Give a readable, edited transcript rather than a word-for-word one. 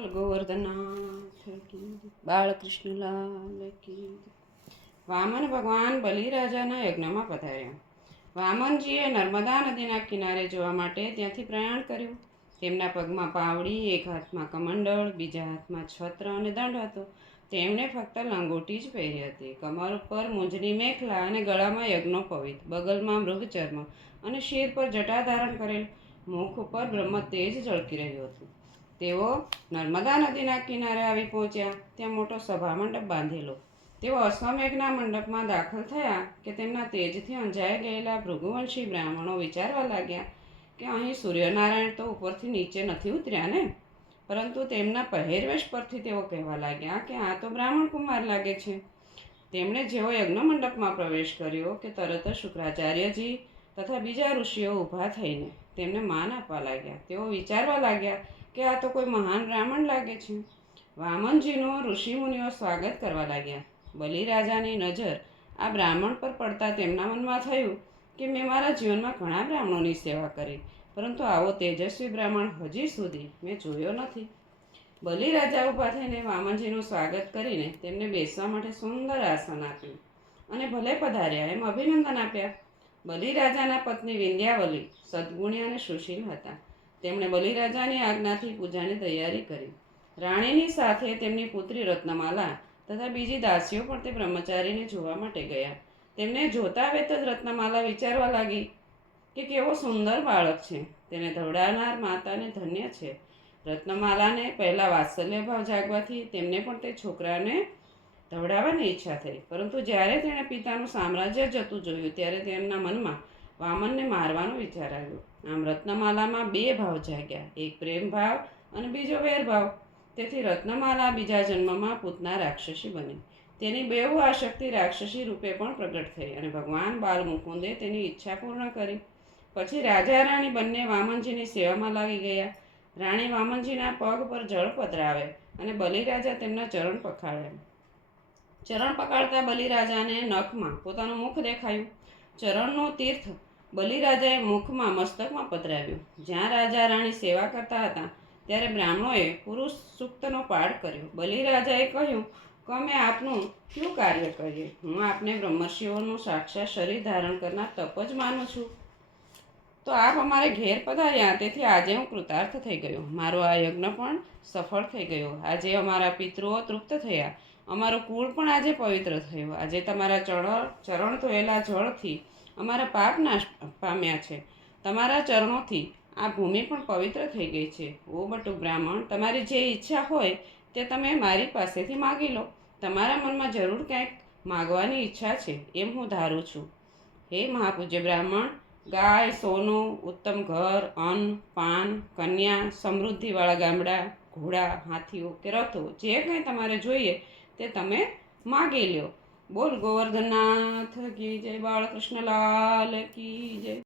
બોલ ગોવર્ધનનાથ કી જય. બાળકૃષ્ણલાલ કી જય. વામન ભગવાન બલિરાજાના યજ્ઞમાં પધાર્યા. વામનજીએ નર્મદા નદીના કિનારે જવા માટે ત્યાંથી પ્રયાણ કર્યું. તેમના પગમાં પાવડી, એક હાથમાં કમંડળ, બીજા હાથમાં છત્ર અને દંડ હતો. તેમણે ફક્ત લંગોટી જ પહેરી હતી. કમર ઉપર મૂંજની મેખલા અને ગળામાં યજ્ઞોપવિત, બગલમાં મૃગચર્મ અને શિર પર જટા ધારણ કરેલ. મુખ ઉપર બ્રહ્મ તેજ ઝળકી રહ્યું હતું. તેઓ નર્મદા નદીના કિનારે આવી પહોંચ્યા. ત્યાં મોટો સભામંડપ બાંધેલો. તેઓ અશ્વમેઘના મંડપમાં દાખલ થયા કે તેમના તેજથી અંજાઈ ગયેલા ભૃગુવંશી બ્રાહ્મણો વિચારવા લાગ્યા કે અહીં સૂર્યનારાયણ તો ઉપરથી નીચે નથી ઉતર્યા ને. પરંતુ તેમના પહેરવેશ પરથી તેઓ કહેવા લાગ્યા કે આ તો બ્રાહ્મણ કુમાર લાગે છે. તેમણે જેવો યજ્ઞ મંડપમાં પ્રવેશ કર્યો કે તરત જ શુક્રાચાર્યજી તથા બીજા ઋષિઓ ઊભા થઈને તેમને માન આપવા લાગ્યા. તેઓ વિચારવા લાગ્યા કે આ તો કોઈ મહાન બ્રાહ્મણ લાગે છે. વામનજીનું ઋષિમુનિઓ સ્વાગત કરવા લાગ્યા. બલિરાજાની નજર આ બ્રાહ્મણ પર પડતા તેમના મનમાં થયું કે મેં મારા જીવનમાં ઘણા બ્રાહ્મણોની સેવા કરી, પરંતુ આવો તેજસ્વી બ્રાહ્મણ હજી સુધી મેં જોયો નથી. બલિરાજા ઊભા થઈને વામનજીનું સ્વાગત કરીને તેમને બેસવા માટે સુંદર આસન આપ્યું અને ભલે પધાર્યા એમ અભિનંદન આપ્યા. બલિરાજાના પત્ની વિંધ્યાવલી સદ્ગુણી અને સુશીલ હતા. તેમણે બલિરાજાની આજ્ઞાથી પૂજાની તૈયારી કરી. રાણીની સાથે તેમની પુત્રી રત્નમાલા તથા બીજી દાસીઓ પણ તે બ્રહ્મચારીને જોવા માટે ગયા. તેમને જોતા વેત જ રત્નમાલા વિચારવા લાગી કે કેવો સુંદર બાળક છે, તેને ધવડાવનાર માતાને ધન્ય છે. રત્નમાલાને પહેલાં વાત્સલ્ય ભાવ જાગવાથી તેમને પણ તે છોકરાને ધવડાવવાની ઈચ્છા થઈ. પરંતુ જ્યારે તેણે પિતાનું સામ્રાજ્ય જતું જોયું ત્યારે તેમના મનમાં વામનને મારવાનો વિચાર આવ્યો. આમ રત્નમાલામાં બે ભાવ જાગ્યા, એક પ્રેમ ભાવ અને બીજો વેર ભાવ. તેથી રત્નમાલા બીજા જન્મમાં પૂતના રાક્ષસી બની. તેની બેઉ આશક્તિ રાક્ષસી રૂપે પણ પ્રગટ થઈ અને ભગવાન બાલ મુકુંદે તેની ઈચ્છા પૂર્ણ કરી. પછી રાજા રાણી બંને વામનજીની સેવામાં લાગી ગયા. રાણી વામનજીના પગ પર જળ પધરાવે અને બલિરાજા તેમના ચરણ પખાળ્યા. ચરણ પકડતા બલિરાજાને નખમાં પોતાનું મુખ દેખાયું. ચરણનું તીર્થ બલિરાજાએ મુખમાં મસ્તકમાં પધરાવ્યું. જ્યાં રાજા રાણી સેવા કરતા હતા ત્યારે બ્રાહ્મણોએ પુરુષ સૂક્તનો પાઠ કર્યો. બલિરાજાએ કહ્યું કે અમે આપનું શું કાર્ય કરીએ? હું આપને બ્રહ્મર્ષિઓનું સાક્ષાત શરીર ધારણ કરનાર તપ જ માનું છું. તો આપ અમારે ઘેર પધાર્યા, તેથી આજે હું કૃતાર્થ થઈ ગયો. મારો આ યજ્ઞ પણ સફળ થઈ ગયો. આજે અમારા પિતૃઓ તૃપ્ત થયા. અમારો કુળ પણ આજે પવિત્ર થયો. આજે તમારા ચરણ ધોયેલા જળથી અમારા પાપ નાશ પામ્યા છે. તમારા ચરણોથી આ ભૂમિ પણ પવિત્ર થઈ ગઈ છે. ઓ બટુક બ્રાહ્મણ, તમારી જે ઈચ્છા હોય તે તમે મારી પાસેથી માગી લો. તમારા મનમાં જરૂર કંઈક માગવાની ઈચ્છા છે એમ હું ધારું છું. હે મહાપૂજ્ય બ્રાહ્મણ, ગાય, સોનું, ઉત્તમ ઘર, અન્ન, પાન, કન્યા, સમૃદ્ધિવાળા ગામડા, ઘોડા, હાથીઓ કે રથો, જે કંઈ તમારે જોઈએ તે તમે માગી લ્યો. બોલ ગોવર્ધનનાથ કી જય. બાળકૃષ્ણલાલ કી જય.